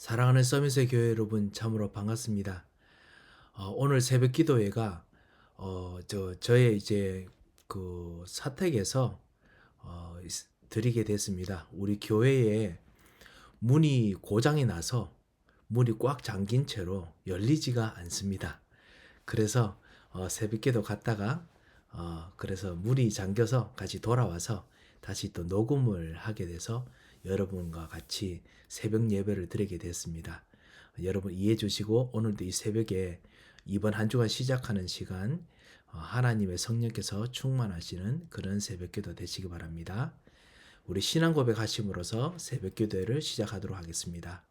사랑하는 서밋의 교회 여러분, 참으로 반갑습니다. 오늘 새벽 기도회가 저의 이제 그 사택에서 드리게 됐습니다. 우리 교회에 문이 고장이 나서 문이 꽉 잠긴 채로 열리지가 않습니다. 그래서 새벽 기도 갔다가 그래서 문이 잠겨서 같이 돌아와서 다시 또 녹음을 하게 돼서 여러분과 같이 새벽 예배를 드리게 됐습니다. 여러분 이해해 주시고 오늘도 이 새벽에 이번 한 주간 시작하는 시간 하나님의 성령께서 충만하시는 그런 새벽 기도 되시기 바랍니다. 우리 신앙 고백하심으로써 새벽 기도를 시작하도록 하겠습니다.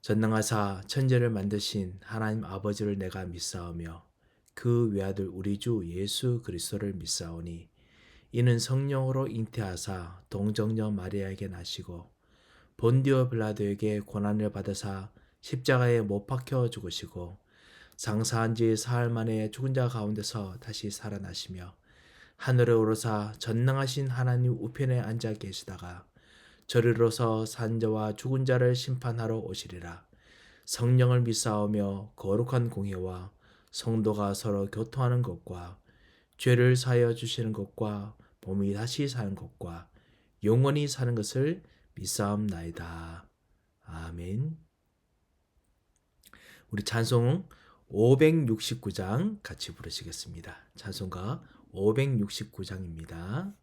전능하사 천지를 만드신 하나님 아버지를 내가 믿사오며 그 외아들 우리 주 예수 그리스도를 믿사오니 이는 성령으로 잉태하사 동정녀 마리아에게 나시고 본디오 빌라도에게 고난을 받으사 십자가에 못 박혀 죽으시고 장사한 지 사흘 만에 죽은 자 가운데서 다시 살아나시며 하늘에 오르사 전능하신 하나님 우편에 앉아 계시다가 저리로서 산 자와 죽은 자를 심판하러 오시리라. 성령을 믿사오며 거룩한 공회와 성도가 서로 교통하는 것과 죄를 사하여 주시는 것과 몸이 다시 사는 것과 영원히 사는 것을 믿사옵나이다. 아멘. 우리 찬송 569장 같이 부르시겠습니다. 찬송가 569장입니다.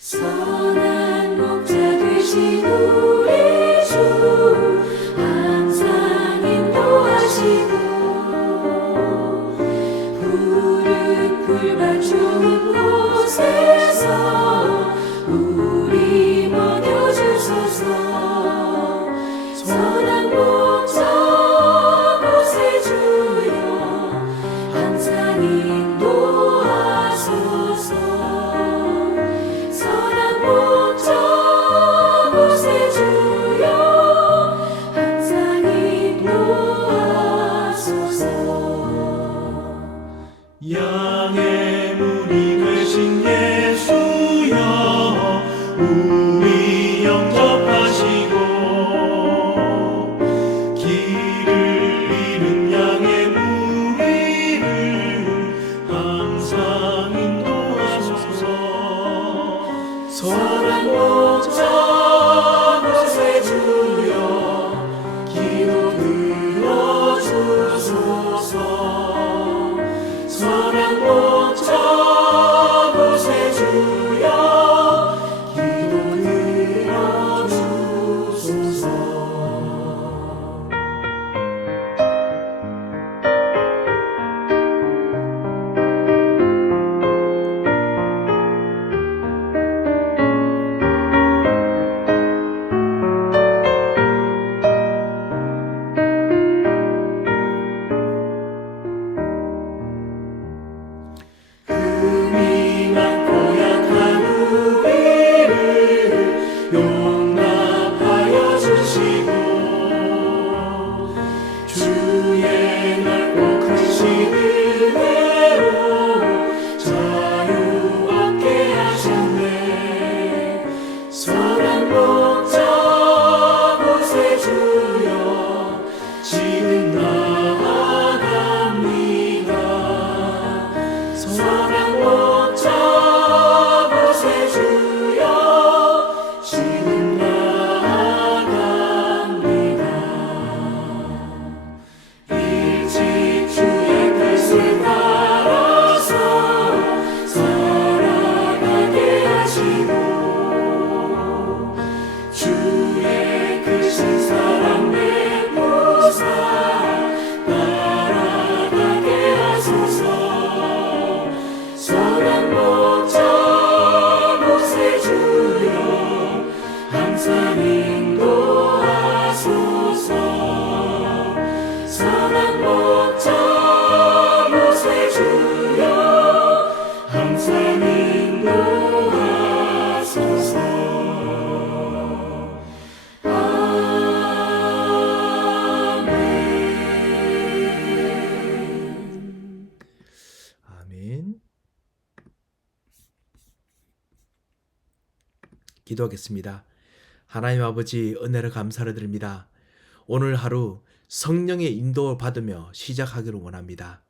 선한 목자 되신 우리 기도하겠습니다. 하나님 아버지, 은혜를 감사를 드립니다. 오늘 하루 성령의 인도 받으며 시작하기를 원합니다.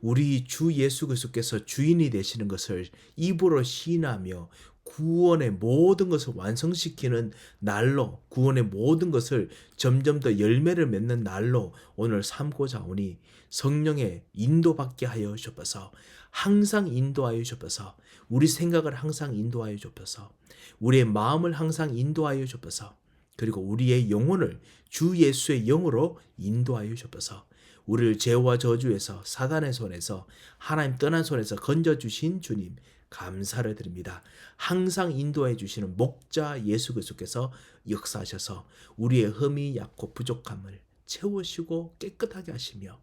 우리 주 예수 그리스도께서 주인이 되시는 것을 입으로 시인하며 구원의 모든 것을 완성시키는 날로, 구원의 모든 것을 점점 더 열매를 맺는 날로 오늘 삼고자 오니 성령의 인도받게 하여 주옵소서. 항상 인도하여 주옵소서. 우리 생각을 항상 인도하여 주옵소서. 우리의 마음을 항상 인도하여 주옵소서. 그리고 우리의 영혼을 주 예수의 영으로 인도하여 주옵소서. 우리를 죄와 저주에서, 사단의 손에서, 하나님 떠난 손에서 건져주신 주님 감사를 드립니다. 항상 인도해 주시는 목자 예수 그리스도께서 역사하셔서 우리의 흠이 약고 부족함을 채우시고 깨끗하게 하시며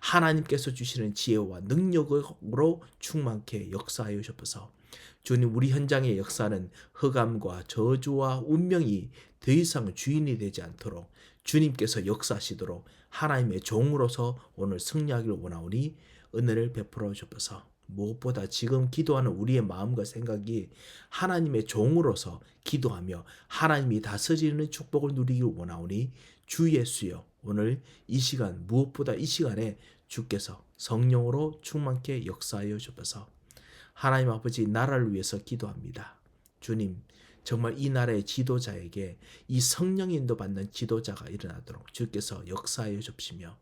하나님께서 주시는 지혜와 능력으로 충만케 역사하여 주옵소서. 주님, 우리 현장의 역사는 흑암과 저주와 운명이 더 이상 주인이 되지 않도록 주님께서 역사하시도록 하나님의 종으로서 오늘 승리하기를 원하오니 은혜를 베풀어 주옵소서. 무엇보다 지금 기도하는 우리의 마음과 생각이 하나님의 종으로서 기도하며 하나님이 다스리는 축복을 누리기를 원하오니 주 예수여, 오늘 이 시간, 무엇보다 이 시간에 주께서 성령으로 충만케 역사하여 주옵소서. 하나님 아버지, 나라를 위해서 기도합니다. 주님, 정말 이 나라의 지도자에게 이 성령의 인도받는 지도자가 일어나도록 주께서 역사하여 주시며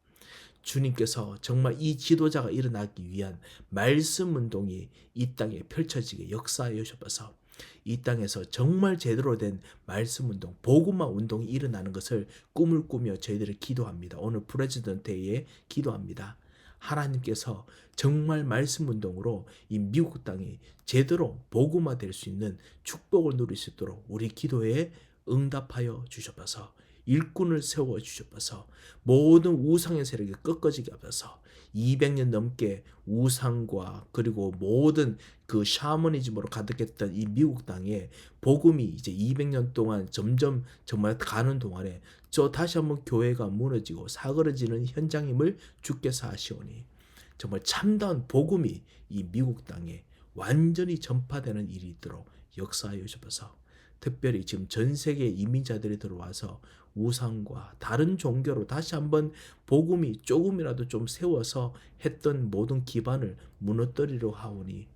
주님께서 정말 이 지도자가 일어나기 위한 말씀 운동이 이 땅에 펼쳐지게 역사하여 주셔서 이 땅에서 정말 제대로 된 말씀 운동, 복음화 운동이 일어나는 것을 꿈을 꾸며 저희들을 기도합니다. 오늘 프레지던트에 기도합니다. 하나님께서 정말 말씀 운동으로 이 미국 땅이 제대로 복음화 될 수 있는 축복을 누릴 수 있도록 우리 기도에 응답하여 주셔서 일꾼을 세워 주셔서 모든 우상의 세력이 꺾어지게 하셔서 200년 넘게 우상과 그리고 모든 그 샤머니즘으로 가득했던 이 미국 땅에 복음이 이제 200년 동안 점점 정말 가는 동안에 저 다시 한번 교회가 무너지고 사그러지는 현장임을 주께서 하시오니 정말 참다운 복음이 이 미국 땅에 완전히 전파되는 일이 있도록 역사하여 주셔서 특별히 지금 전 세계 이민자들이 들어와서 우상과 다른 종교로 다시 한번 복음이 조금이라도 좀 세워서 했던 모든 기반을 무너뜨리려 하오니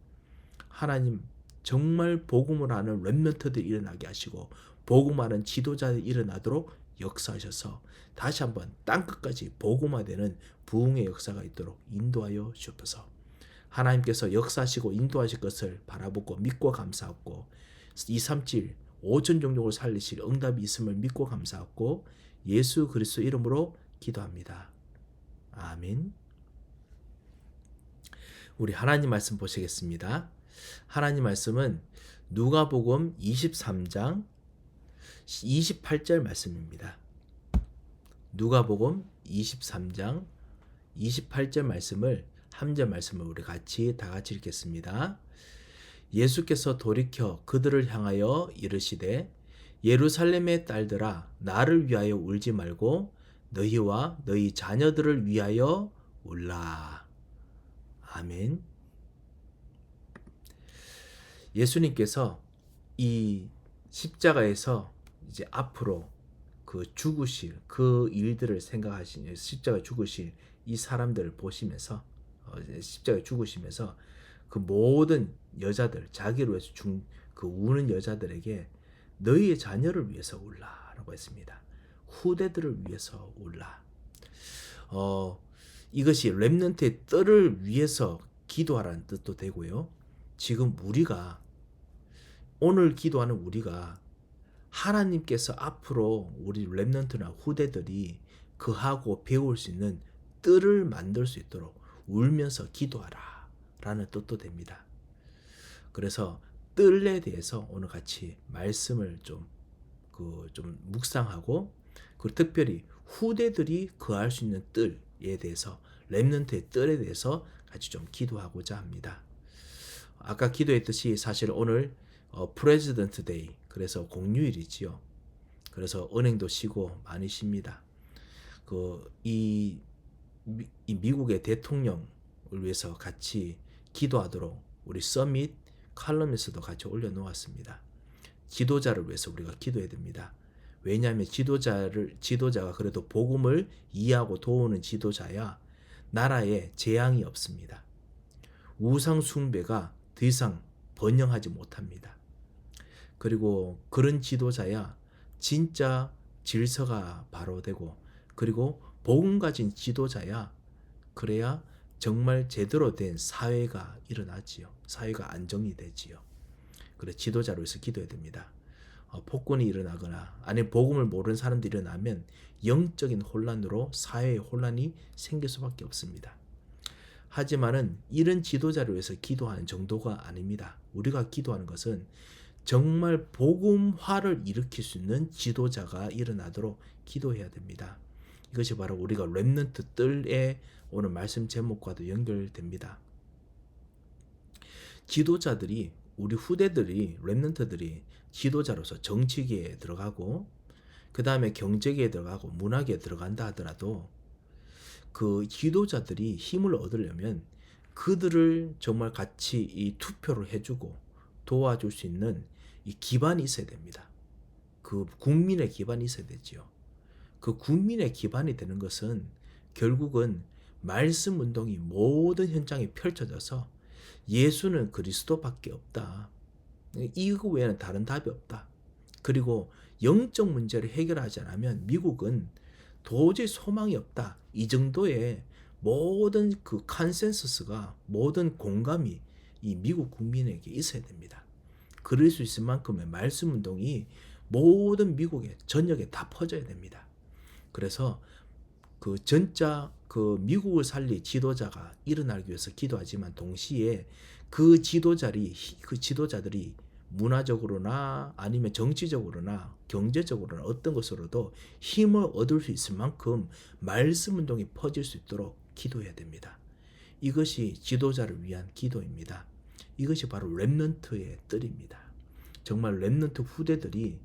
하나님 정말 복음을 하는 렘넌트들이 일어나게 하시고 복음하는 지도자들이 일어나도록 역사하셔서 다시 한번 땅끝까지 복음화되는 부흥의 역사가 있도록 인도하여 주옵소서. 하나님께서 역사하시고 인도하실 것을 바라보고 믿고 감사하고 237 5천 종족을 살리실 응답이 있음을 믿고 감사하고 예수 그리스도 이름으로 기도합니다. 아멘. 우리 하나님 말씀 보시겠습니다. 하나님 말씀은 누가복음 23장 28절 말씀입니다. 누가복음 23장 28절 말씀을 한 절 말씀을 우리 다 같이 읽겠습니다. 예수께서 돌이켜 그들을 향하여 이르시되 예루살렘의 딸들아 나를 위하여 울지 말고 너희와 너희 자녀들을 위하여 울라. 아멘. 예수님께서 이 십자가에서 이제 앞으로 그 죽으실 그 일들을 생각하시니 십자가 죽으실 이 사람들을 보시면서 십자가 죽으시면서 그 모든 여자들 자기를 위해서 그 우는 여자들에게 너희의 자녀를 위해서 울라라고 했습니다. 후대들을 위해서 울라. 이것이 렘넌트의 뜰을 위해서 기도하라는 뜻도 되고요. 지금 우리가 오늘 기도하는 우리가 하나님께서 앞으로 우리 렘넌트나 후대들이 그하고 배울 수 있는 뜰을 만들 수 있도록 울면서 기도하라 라는 뜻도 됩니다. 그래서 뜰에 대해서 오늘 같이 말씀을 좀 묵상하고 그리고 특별히 후대들이 거할 수 있는 뜰에 대해서 렘넌트의 뜰에 대해서 같이 좀 기도하고자 합니다. 아까 기도했듯이 사실 오늘 프레지던트 데이 그래서 공휴일이지요. 그래서 은행도 쉬고 많이 쉽니다. 이 미국의 대통령을 위해서 같이 기도하도록 우리 서밋 칼럼에서도 같이 올려놓았습니다. 지도자를 위해서 우리가 기도해야 됩니다. 왜냐하면 지도자가 그래도 복음을 이해하고 도우는 지도자야 나라에 재앙이 없습니다. 우상 숭배가 더 이상 번영하지 못합니다. 그리고 그런 지도자야 진짜 질서가 바로 되고, 그리고 복음 가진 지도자야 그래야 정말 제대로 된 사회가 일어나지요. 사회가 안정이 되지요. 그래 지도자로 해서 기도해야 됩니다. 폭군이 일어나거나 아니면 복음을 모르는 사람들이 일어나면 영적인 혼란으로 사회의 혼란이 생길 수밖에 없습니다. 하지만은 이런 지도자를 위해서 기도하는 정도가 아닙니다. 우리가 기도하는 것은 정말 복음화를 일으킬 수 있는 지도자가 일어나도록 기도해야 됩니다. 이것이 바로 우리가 렘넌트 뜰의 오늘 말씀 제목과도 연결됩니다. 지도자들이, 우리 후대들이, 렘넌트들이 지도자로서 정치계에 들어가고 그 다음에 경제계에 들어가고 문화계에 들어간다 하더라도 그 지도자들이 힘을 얻으려면 그들을 정말 같이 이 투표를 해주고 도와줄 수 있는 이 기반이 있어야 됩니다. 그 국민의 기반이 있어야 되지요. 그 국민의 기반이 되는 것은 결국은 말씀 운동이 모든 현장에 펼쳐져서 예수는 그리스도밖에 없다. 이거 외에는 다른 답이 없다. 그리고 영적 문제를 해결하지 않으면 미국은 도저히 소망이 없다. 이 정도의 모든 그 컨센서스가, 모든 공감이 이 미국 국민에게 있어야 됩니다. 그럴 수 있을 만큼의 말씀 운동이 모든 미국의 전역에 다 퍼져야 됩니다. 그래서 그 진짜 그 미국을 살릴 지도자가 일어나기 위해서 기도하지만 동시에 그 지도자들이 문화적으로나 아니면 정치적으로나 경제적으로나 어떤 것으로도 힘을 얻을 수 있을 만큼 말씀 운동이 퍼질 수 있도록 기도해야 됩니다. 이것이 지도자를 위한 기도입니다. 이것이 바로 렘넌트의 뜰입니다. 정말 렘넌트 후대들이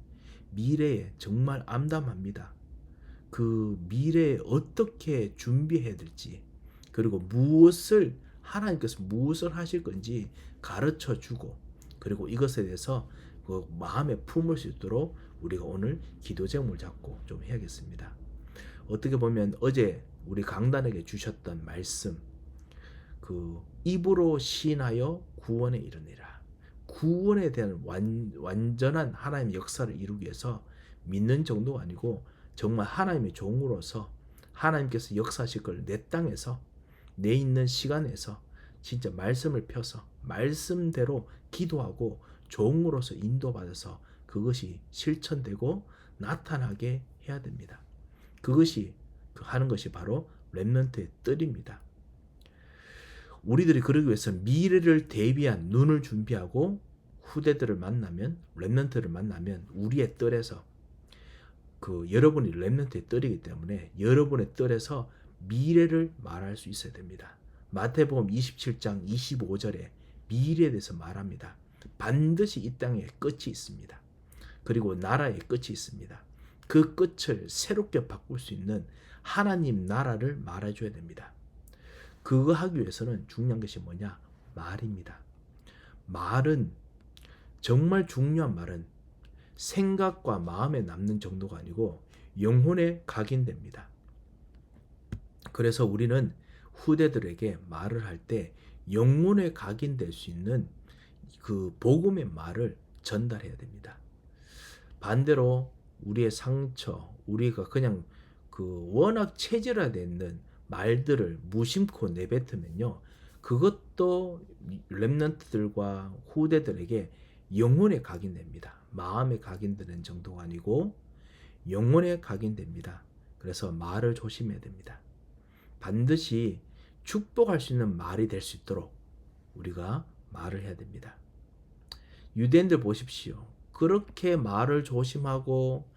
미래에 정말 암담합니다. 그 미래에 어떻게 준비해야 될지, 그리고 하나님께서 무엇을 하실 건지 가르쳐 주고, 그리고 이것에 대해서 그 마음에 품을 수 있도록 우리가 오늘 기도 제목을 잡고 좀 해야겠습니다. 어떻게 보면 어제 우리 강단에게 주셨던 말씀, 그 입으로 시인하여 구원에 이르니라. 구원에 대한 완전한 하나님의 역사를 이루기 위해서 믿는 정도가 아니고 정말 하나님의 종으로서 하나님께서 역사하실 걸 내 땅에서, 내 있는 시간에서 진짜 말씀을 펴서 말씀대로 기도하고 종으로서 인도받아서 그것이 실천되고 나타나게 해야 됩니다. 그것이 하는 것이 바로 렘넌트의 뜰입니다. 우리들이 그러기 위해서 미래를 대비한 눈을 준비하고 후대들을 만나면, 렘넌트를 만나면 우리의 뜰에서, 여러분이 렘넌트의 뜰이기 때문에 여러분의 뜰에서 미래를 말할 수 있어야 됩니다. 마태복음 27장 25절에 미래에 대해서 말합니다. 반드시 이 땅에 끝이 있습니다. 그리고 나라의 끝이 있습니다. 그 끝을 새롭게 바꿀 수 있는 하나님 나라를 말해줘야 됩니다. 그거 하기 위해서는 중요한 것이 뭐냐? 말입니다. 말은, 정말 중요한 말은 생각과 마음에 남는 정도가 아니고 영혼에 각인됩니다. 그래서 우리는 후대들에게 말을 할 때 영혼에 각인될 수 있는 그 복음의 말을 전달해야 됩니다. 반대로 우리의 상처, 우리가 그냥 워낙 체질화되어 있는 말들을 무심코 내뱉으면요, 그것도 렘넌트들과 후대들에게 영혼에 각인됩니다. 마음에 각인되는 정도가 아니고 영혼에 각인됩니다. 그래서 말을 조심해야 됩니다. 반드시 축복할 수 있는 말이 될 수 있도록 우리가 말을 해야 됩니다. 유대인들 보십시오. 그렇게 말을 조심하고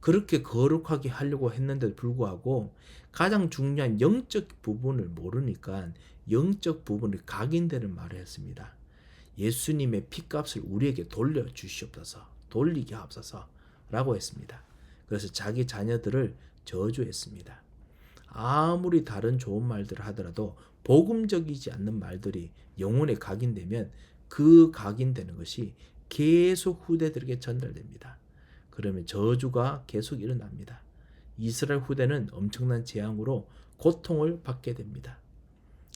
그렇게 거룩하게 하려고 했는데도 불구하고 가장 중요한 영적 부분을 모르니까 영적 부분을 각인되는 말을 했습니다. 예수님의 피값을 우리에게 돌려주시옵소서, 돌리게 하옵소서 라고 했습니다. 그래서 자기 자녀들을 저주했습니다. 아무리 다른 좋은 말들을 하더라도 복음적이지 않는 말들이 영혼에 각인되면 그 각인되는 것이 계속 후대들에게 전달됩니다. 그러면 저주가 계속 일어납니다. 이스라엘 후대는 엄청난 재앙으로 고통을 받게 됩니다.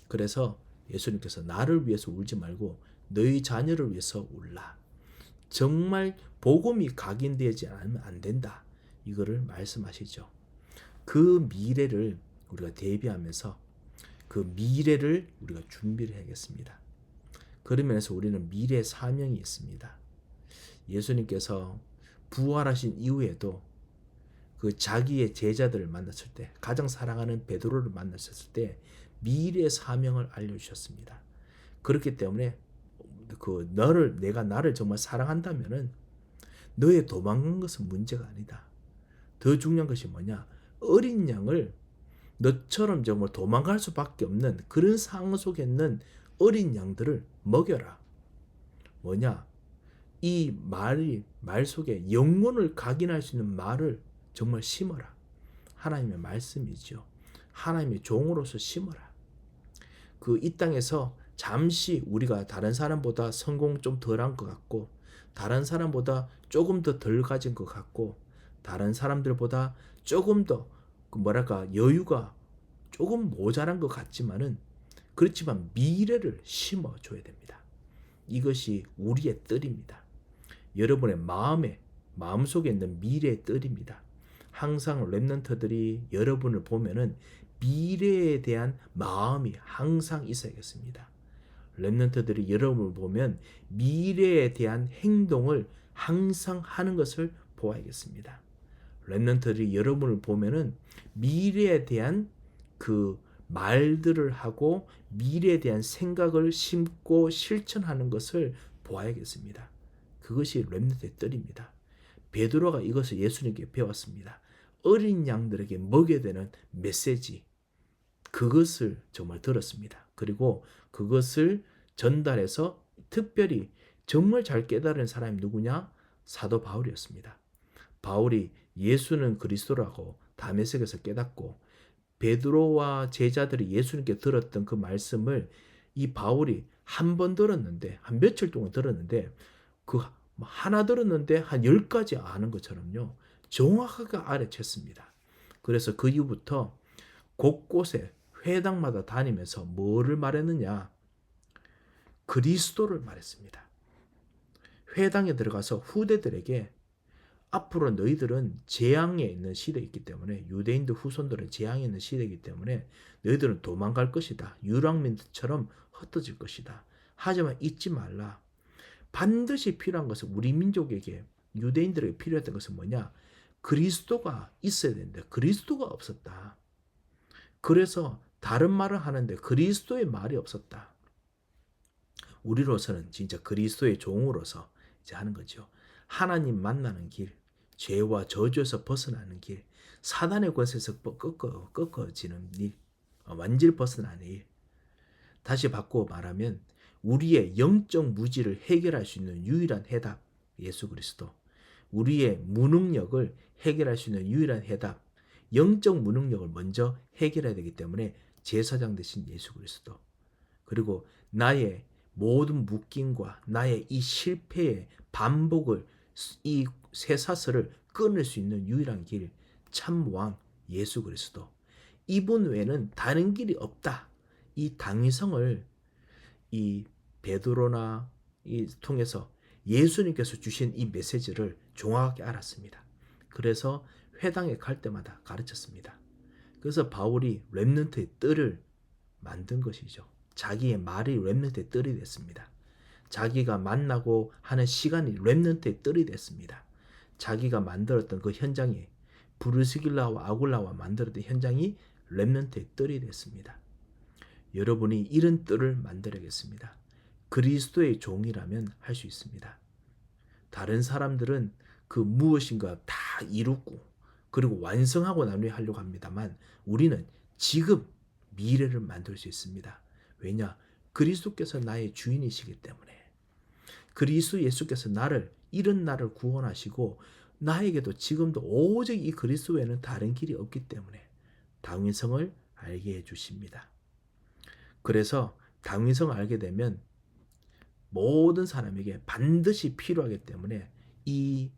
그래서 예수님께서 나를 위해서 울지 말고 너희 자녀를 위해서 울라. 정말 복음이 각인되지 않으면 안 된다. 이거를 말씀하시죠. 그 미래를 우리가 대비하면서 그 미래를 우리가 준비를 해야겠습니다. 그러면서 우리는 미래 사명이 있습니다. 예수님께서 부활하신 이후에도 그 자기의 제자들을 만났을 때, 가장 사랑하는 베드로를 만났을 때 미래 사명을 알려주셨습니다. 그렇기 때문에 내가 나를 정말 사랑한다면은 너의 도망간 것은 문제가 아니다. 더 중요한 것이 뭐냐? 어린 양을 너처럼 정말 도망갈 수밖에 없는 그런 상황 속에 있는 어린 양들을 먹여라. 뭐냐? 이 말 속에 영혼을 각인할 수 있는 말을 정말 심어라. 하나님의 말씀이죠. 하나님의 종으로서 심어라. 이 땅에서 잠시 우리가 다른 사람보다 성공 좀 덜한 것 같고, 다른 사람보다 조금 더 덜 가진 것 같고, 다른 사람들보다 조금 더 여유가 조금 모자란 것 같지만은, 그렇지만 미래를 심어줘야 됩니다. 이것이 우리의 뜰입니다. 여러분의 마음속에 있는 미래의 뜰입니다. 항상 렘넌트들이 여러분을 보면은 미래에 대한 마음이 항상 있어야겠습니다. 렘넌트들이 여러분을 보면 미래에 대한 행동을 항상 하는 것을 보아야겠습니다. 렘넌트들이 여러분을 보면은 미래에 대한 그 말들을 하고 미래에 대한 생각을 심고 실천하는 것을 보아야겠습니다. 그것이 렘넌트의 뜰입니다. 베드로가 이것을 예수님께 배웠습니다. 어린 양들에게 먹여야 되는 메시지, 그것을 정말 들었습니다. 그리고 그것을 전달해서 특별히 정말 잘 깨달은 사람이 누구냐? 사도 바울이었습니다. 바울이 예수는 그리스도라고 다메섹에서 깨닫고, 베드로와 제자들이 예수님께 들었던 그 말씀을 이 바울이 한 번 들었는데, 한 며칠 동안 들었는데, 하나 들었는데 한 10가지 아는 것처럼요, 정확하게 알아챘습니다. 그래서 그 이후부터 곳곳에 회당마다 다니면서 뭐를 말했느냐? 그리스도를 말했습니다. 회당에 들어가서 후대들에게 앞으로 너희들은 재앙에 있는 시대에 있기 때문에, 유대인들 후손들은 재앙에 있는 시대이기 때문에 너희들은 도망갈 것이다. 유랑민처럼 흩어질 것이다. 하지만 잊지 말라. 반드시 필요한 것은, 우리 민족에게, 유대인들에게 필요했던 것은 뭐냐? 그리스도가 있어야 되는데 그리스도가 없었다. 그래서 다른 말을 하는데 그리스도의 말이 없었다. 우리로서는 진짜 그리스도의 종으로서 이제 하는 거죠. 하나님 만나는 길, 죄와 저주에서 벗어나는 길, 사단의 권세에서 꺾어지는 일, 완전히 벗어나는 일. 다시 바꾸어 말하면 우리의 영적 무지를 해결할 수 있는 유일한 해답, 예수 그리스도. 우리의 무능력을 해결할 수 있는 유일한 해답, 영적 무능력을 먼저 해결해야 되기 때문에 제사장 되신 예수 그리스도. 그리고 나의 모든 묶임과 나의 이 실패의 반복을, 이 쇠사슬을 끊을 수 있는 유일한 길, 참왕 예수 그리스도. 이분 외에는 다른 길이 없다. 이 당위성을 이 베드로나 통해서 예수님께서 주신 이 메시지를 정확하게 알았습니다. 그래서 회당에 갈 때마다 가르쳤습니다. 그래서 바울이 렘넌트의 뜰을 만든 것이죠. 자기의 말이 렘넌트의 뜰이 됐습니다. 자기가 만나고 하는 시간이 렘넌트의 뜰이 됐습니다. 자기가 만들었던 그 현장이, 브루스길라와 아굴라와 만들었던 현장이 렘넌트의 뜰이 됐습니다. 여러분이 이런 뜰을 만들어야겠습니다. 그리스도의 종이라면 할 수 있습니다. 다른 사람들은 그 무엇인가 다 이루고 그리고 완성하고 난 후에 하려고 합니다만, 우리는 지금 미래를 만들 수 있습니다. 왜냐? 그리스도께서 나의 주인이시기 때문에. 그리스도 예수께서 이런 나를 구원하시고 나에게도 지금도 오직 이 그리스도 외에는 다른 길이 없기 때문에 당위성을 알게 해주십니다. 그래서 당위성을 알게 되면 모든 사람에게 반드시 필요하기 때문에 이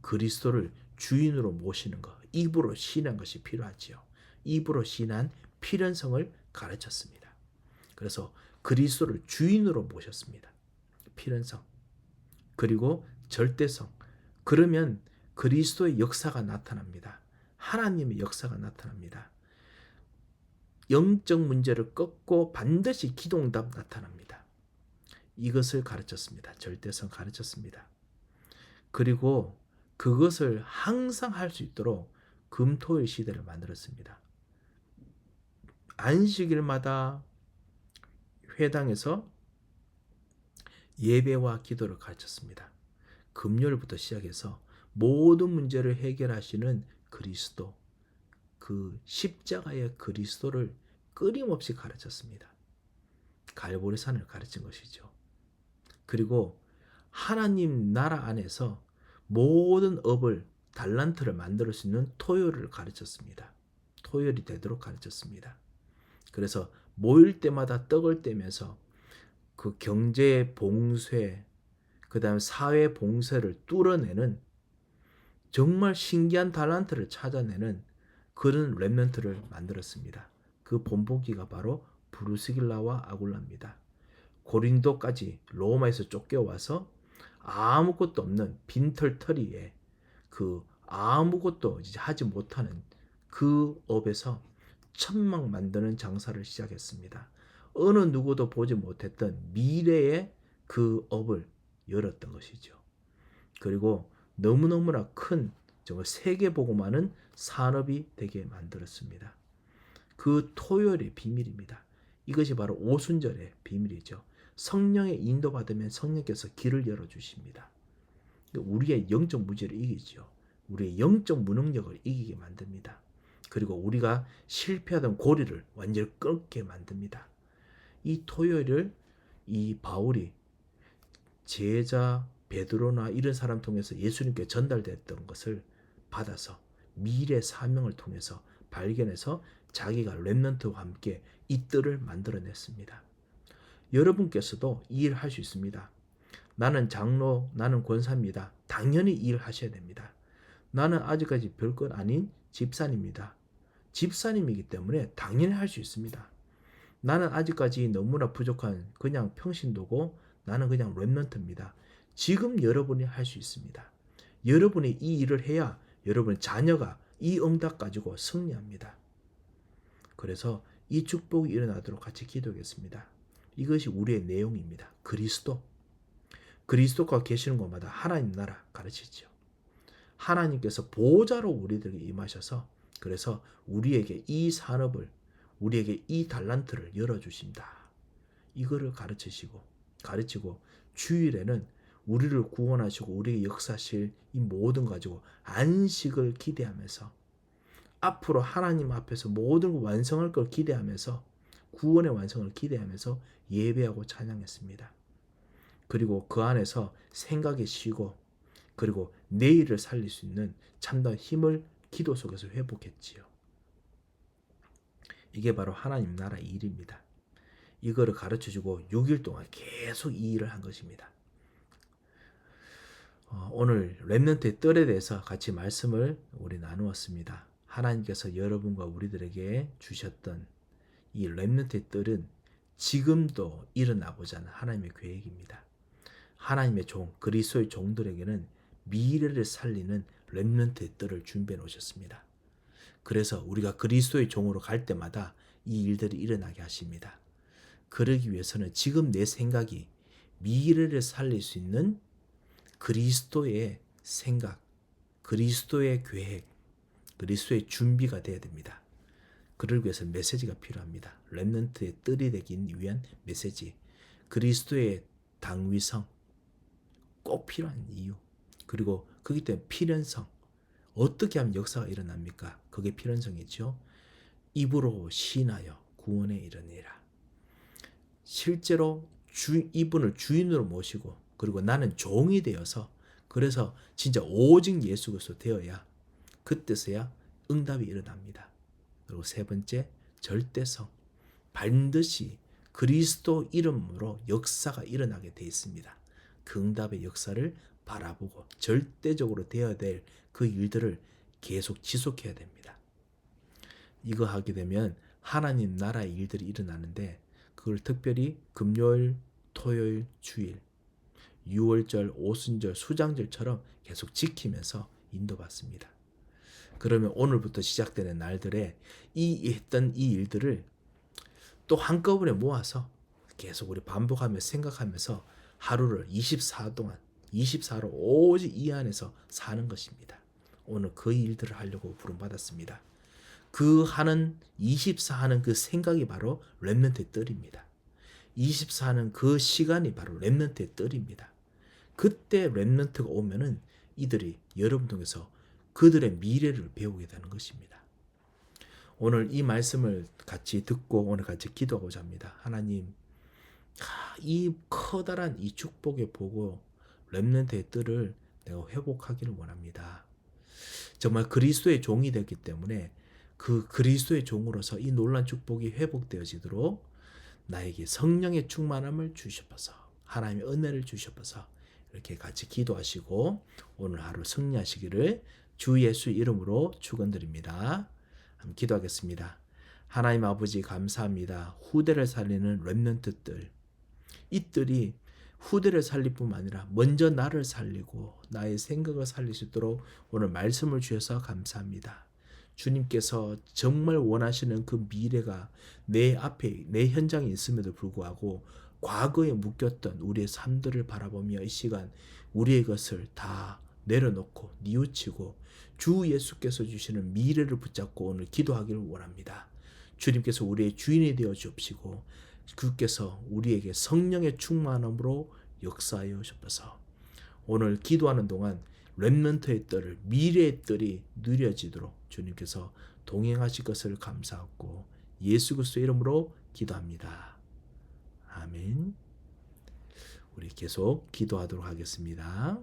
그리스도를 주인으로 모시는 것, 입으로 신한 것이 필요하지요. 입으로 신한 필연성을 가르쳤습니다. 그래서 그리스도를 주인으로 모셨습니다. 필연성, 그리고 절대성. 그러면 그리스도의 역사가 나타납니다. 하나님의 역사가 나타납니다. 영적 문제를 꺾고 반드시 기도응답 나타납니다. 이것을 가르쳤습니다. 절대성 가르쳤습니다. 그리고 그것을 항상 할 수 있도록 금토일 시대를 만들었습니다. 안식일마다 회당에서 예배와 기도를 가르쳤습니다. 금요일부터 시작해서 모든 문제를 해결하시는 그리스도, 그 십자가의 그리스도를 끊임없이 가르쳤습니다. 갈보리산을 가르친 것이죠. 그리고 하나님 나라 안에서 모든 업을 달란트를 만들 수 있는 토요일을 가르쳤습니다. 토요일이 되도록 가르쳤습니다. 그래서 모일 때마다 떡을 떼면서 그 경제 봉쇄, 그 다음 사회 봉쇄를 뚫어내는 정말 신기한 달란트를 찾아내는 그런 렘넌트를 만들었습니다. 그 본보기가 바로 브루스길라와 아굴라입니다. 고린도까지 로마에서 쫓겨와서 아무것도 없는 빈털터리에 그 아무것도 이제 하지 못하는 그 업에서 천막 만드는 장사를 시작했습니다. 어느 누구도 보지 못했던 미래의 그 업을 열었던 것이죠. 그리고 너무너무나 큰 정말 세계보고만은 산업이 되게 만들었습니다. 그 토요일의 비밀입니다. 이것이 바로 오순절의 비밀이죠. 성령의 인도받으면 성령께서 길을 열어주십니다. 우리의 영적 무지를 이기죠. 우리의 영적 무능력을 이기게 만듭니다. 그리고 우리가 실패하던 고리를 완전히 끊게 만듭니다. 이 토요일을 이 바울이 제자 베드로나 이런 사람 통해서 예수님께 전달됐던 것을 받아서 미래 사명을 통해서 발견해서 자기가 렘넌트와 함께 이 뜰을 만들어냈습니다. 여러분께서도 이 일을 할 수 있습니다. 나는 장로, 나는 권사입니다. 당연히 이 일을 하셔야 됩니다. 나는 아직까지 별것 아닌 집사입니다. 집사님이기 때문에 당연히 할 수 있습니다. 나는 아직까지 너무나 부족한 그냥 평신도고 나는 그냥 렘넌트입니다. 지금 여러분이 할 수 있습니다. 여러분이 이 일을 해야 여러분의 자녀가 이 응답 가지고 승리합니다. 그래서 이 축복이 일어나도록 같이 기도하겠습니다. 이것이 우리의 내용입니다. 그리스도가 계시는 곳마다 하나님 나라 가르치죠. 하나님께서 보호자로 우리들에게 임하셔서 그래서 우리에게 이 산업을 우리에게 이 달란트를 열어주신다. 이거를 가르치고 주일에는 우리를 구원하시고 우리에게 역사하실 이 모든 가지고 안식을 기대하면서 앞으로 하나님 앞에서 모든 완성할 걸 기대하면서 구원의 완성을 기대하면서 예배하고 찬양했습니다. 그리고 그 안에서 생각이 쉬고 그리고 내일을 살릴 수 있는 참다운 힘을 기도 속에서 회복했지요. 이게 바로 하나님 나라 일입니다. 이거를 가르쳐주고 6일 동안 계속 이 일을 한 것입니다. 오늘 렘넌트의 뜰에 대해서 같이 말씀을 우리 나누었습니다. 하나님께서 여러분과 우리들에게 주셨던 이 렘넌트의 뜰은 지금도 일어나고자 하는 하나님의 계획입니다. 하나님의 그리스도의 종들에게는 미래를 살리는 렘넌트의 뜰을 준비해 놓으셨습니다. 그래서 우리가 그리스도의 종으로 갈 때마다 이 일들이 일어나게 하십니다. 그러기 위해서는 지금 내 생각이 미래를 살릴 수 있는 그리스도의 생각, 그리스도의 계획, 그리스도의 준비가 되어야 됩니다. 그러기 위해서 메시지가 필요합니다. 렘넌트의 뜰이 되기 위한 메시지, 그리스도의 당위성 꼭 필요한 이유, 그리고 그렇기 때문에 필연성, 어떻게 하면 역사가 일어납니까? 그게 필연성이죠. 입으로 신하여 구원에 이르니라. 실제로 이분을 주인으로 모시고 그리고 나는 종이 되어서 그래서 진짜 오직 예수 그리스도 되어야 그때서야 응답이 일어납니다. 그리고 세 번째 절대성, 반드시 그리스도 이름으로 역사가 일어나게 되어 있습니다. 그 응답의 역사를 바라보고 절대적으로 되어야 될 그 일들을 계속 지속해야 됩니다. 이거 하게 되면 하나님 나라의 일들이 일어나는데, 그걸 특별히 금요일, 토요일, 주일, 유월절, 오순절, 수장절처럼 계속 지키면서 인도받습니다. 그러면 오늘부터 시작되는 날들에 했던 이 일들을 또 한꺼번에 모아서 계속 우리 반복하며 생각하면서 하루를 24 동안 24로 오직 이 안에서 사는 것입니다. 오늘 그 일들을 하려고 부름받았습니다. 그 하는 24 하는 그 생각이 바로 렘넌트의 뜰입니다. 24 하는 그 시간이 바로 렘넌트의 뜰입니다. 그때 렘넌트가 오면은 이들이 여러분 통해서 그들의 미래를 배우게 되는 것입니다. 오늘 이 말씀을 같이 듣고 오늘 같이 기도하고자 합니다. 하나님, 이 커다란 이 축복의 보고 렘넌트의 뜰을 내가 회복하기를 원합니다. 정말 그리스도의 종이 됐기 때문에 그 그리스도의 종으로서 이 놀란 축복이 회복되어지도록 나에게 성령의 충만함을 주셔서 하나님의 은혜를 주셔서 이렇게 같이 기도하시고 오늘 하루 승리하시기를 주 예수 이름으로 축원드립니다. 한번 기도하겠습니다. 하나님 아버지 감사합니다. 후대를 살리는 렘넌트들, 이 뜰이 후대를 살릴 뿐만 아니라 먼저 나를 살리고 나의 생각을 살릴 수 있도록 오늘 말씀을 주셔서 감사합니다. 주님께서 정말 원하시는 그 미래가 내 앞에 내 현장에 있음에도 불구하고 과거에 묶였던 우리의 삶들을 바라보며 이 시간 우리의 것을 다 내려놓고 뉘우치고 주 예수께서 주시는 미래를 붙잡고 오늘 기도하기를 원합니다. 주님께서 우리의 주인이 되어 주옵시고 주께서 우리에게 성령의 충만함으로 역사하여 주옵소서. 오늘 기도하는 동안 렘넌트의 뜰을, 미래의 뜰이 누려지도록 주님께서 동행하실 것을 감사하고 예수 그리스도의 이름으로 기도합니다. 아멘. 우리 계속 기도하도록 하겠습니다.